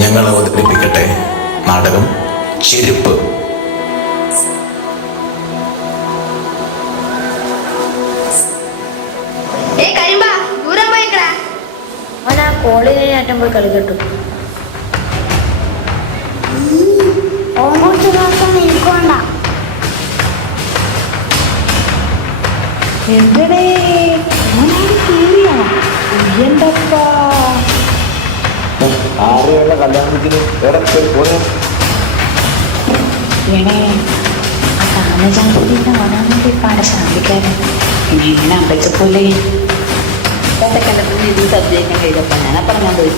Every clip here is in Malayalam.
ഞങ്ങൾ അവതരിപ്പിക്കട്ടെ നാടകം ചെരുപ്പ്. കോളിനേറ്റം പോയി കളി കിട്ടും. എന്തടേ ആരെയുള്ള കല്യാണത്തിന് ആ താമജാതിന്റെ വരാൻ വേണ്ടി പാട സാധിക്കാറ് ഇങ്ങനെ അമ്പച്ചപ്പോലെ കണ്ടപ്പോൾ ഇത് സദ്യയൊക്കെ ചെയ്തപ്പോൾ ഞാനപ്പം ഞാൻ പോയി.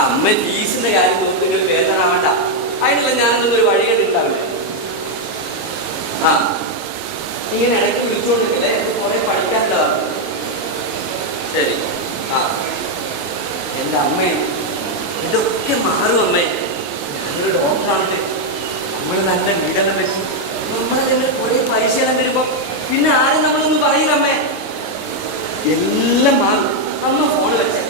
അമ്മ ഫീസിന്റെ കാര്യം നോക്കുന്ന ഒരു വേദനാവണ്ട. അതിനുള്ള ഞാനൊന്നും ഒരു വഴി കണ്ടിട്ടാവില്ല. ആ ഇങ്ങനെ ഇടയ്ക്ക് വിളിച്ചോണ്ടിരിക്കല്ലേ, കുറെ പഠിക്കാനുണ്ടോ? ശരി. ആ എൻ്റെ അമ്മേ, ഇതൊക്കെ മാറും അമ്മേ. ഞാനൊരു ഡോക്ടറാണ്. നമ്മൾ നല്ല വീടെല്ലാം വെച്ചു നമ്മളെ തന്നെ കുറെ പൈസ എല്ലാം വരുമ്പോ പിന്നെ ആരും നമ്മളൊന്നും പറയില്ല അമ്മേ. എല്ലാം മാറും. അമ്മ ഫോൺ വെച്ചേ.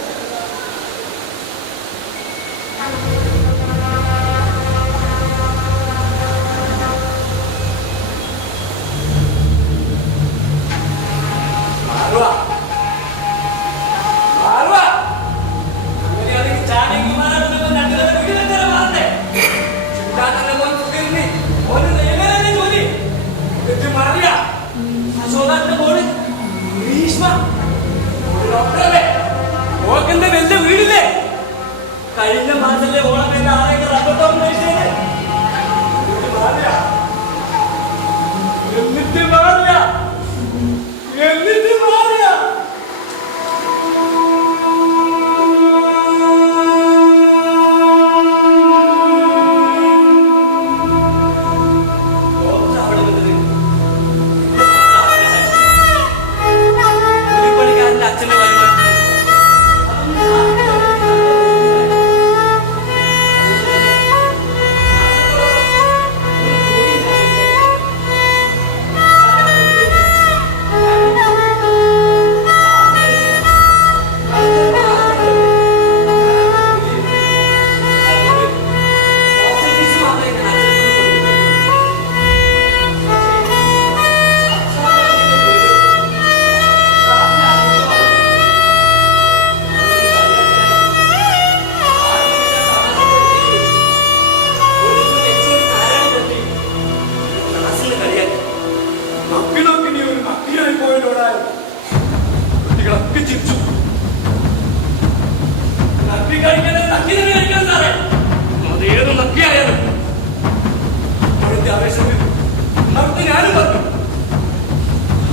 വലിയ വീടില്ലേ, കഴിഞ്ഞ മാസത്തിലെ ഓണം എന്റെ ആരെയൊക്കെ റബ്ബത്തോളം എന്നിട്ട് മാറില്ല എന്നിട്ട് മാറില്ല. അച്ഛന്റെ വരുമാനം നക്കിലൊക്കെ നീ ഒരു നക്കിയായി പോയതോടായിരുന്നു. കുട്ടികളൊക്കെ ചിരിച്ചു. നക്കി കഴിക്കണേ, നക്കി തന്നെ കഴിക്കണം സാറേ. അതേത് നക്കിയായാലും അവിടുത്തെ ആവേശത്തിൽ അവിടുത്തെ ഞാനും പറഞ്ഞു.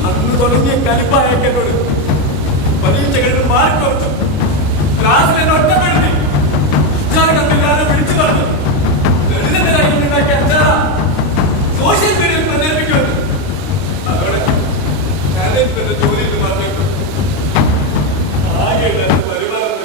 അന്ന് തുടങ്ങിയ കലിപ്പായക്കോട് പരീക്ഷകളിൽ മാർക്ക് കുറച്ചു. ക്ലാസ്സിൽ എന്നെ ഒറ്റപ്പെടുത്തി. അച്ചാറൊക്കെ പിടിച്ചു പറഞ്ഞു. ലളിതന്റെ കയ്യിൽ നിന്നാക്കിയ അച്ചാറ സോഷ്യൽ മീഡിയയിൽ പ്രചരിപ്പിക്കുമെന്ന്. അതോടെ ഞാൻ എന്റെ ജോലിയിൽ മാറിയിട്ടു. ആകെ പരിപാടി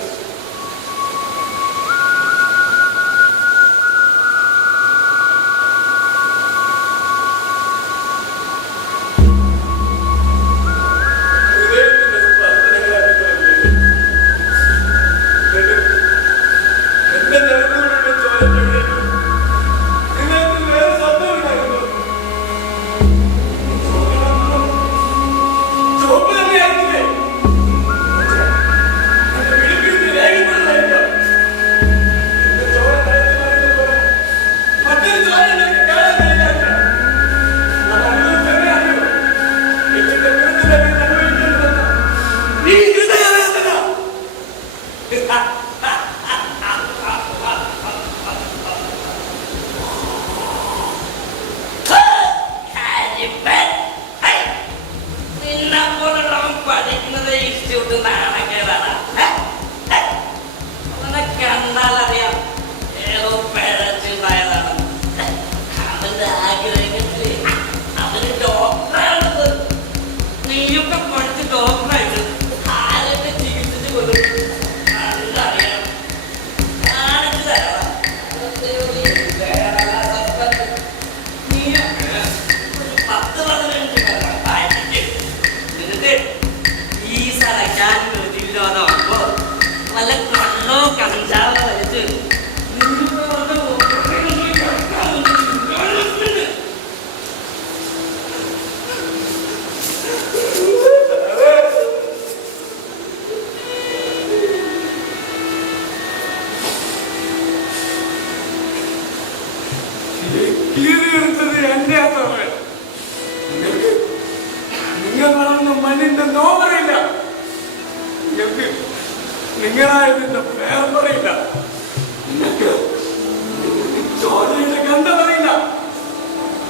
നിങ്ങളൊന്നും മണ്ണിന്റെ നോവറില്ല. നിങ്ങൾക്ക് നിങ്ങളായതിന്റെ പേരറിയില്ല. നിങ്ങൾക്ക് ചോരയുടെ ഗന്ധമറിയില്ല.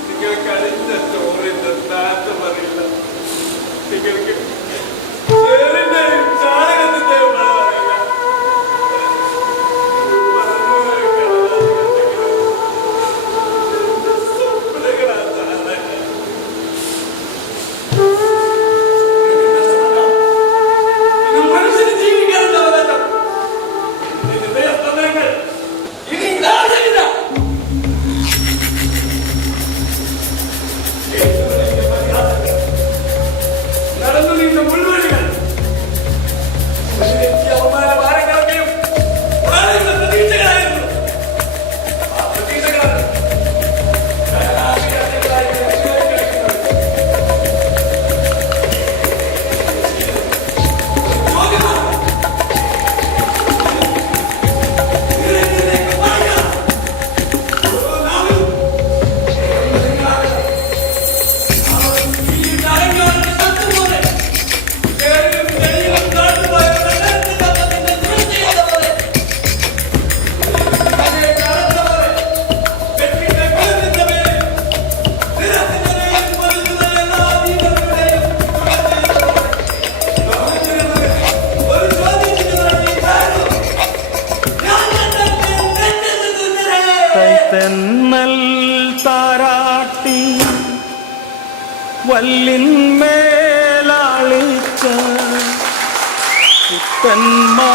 നിങ്ങൾ കഴിച്ച ചോറിന്റെ നാറ്റമറിയില്ല. നിങ്ങൾക്ക് ചേറിന്റെയും ചാണകത്തിന്റെയും മണമറിയില്ല. തെന്നൽ താരാട്ടി വല്ലിന്മേലാളിച്ച പുത്തൻമാലരിൻ്റെ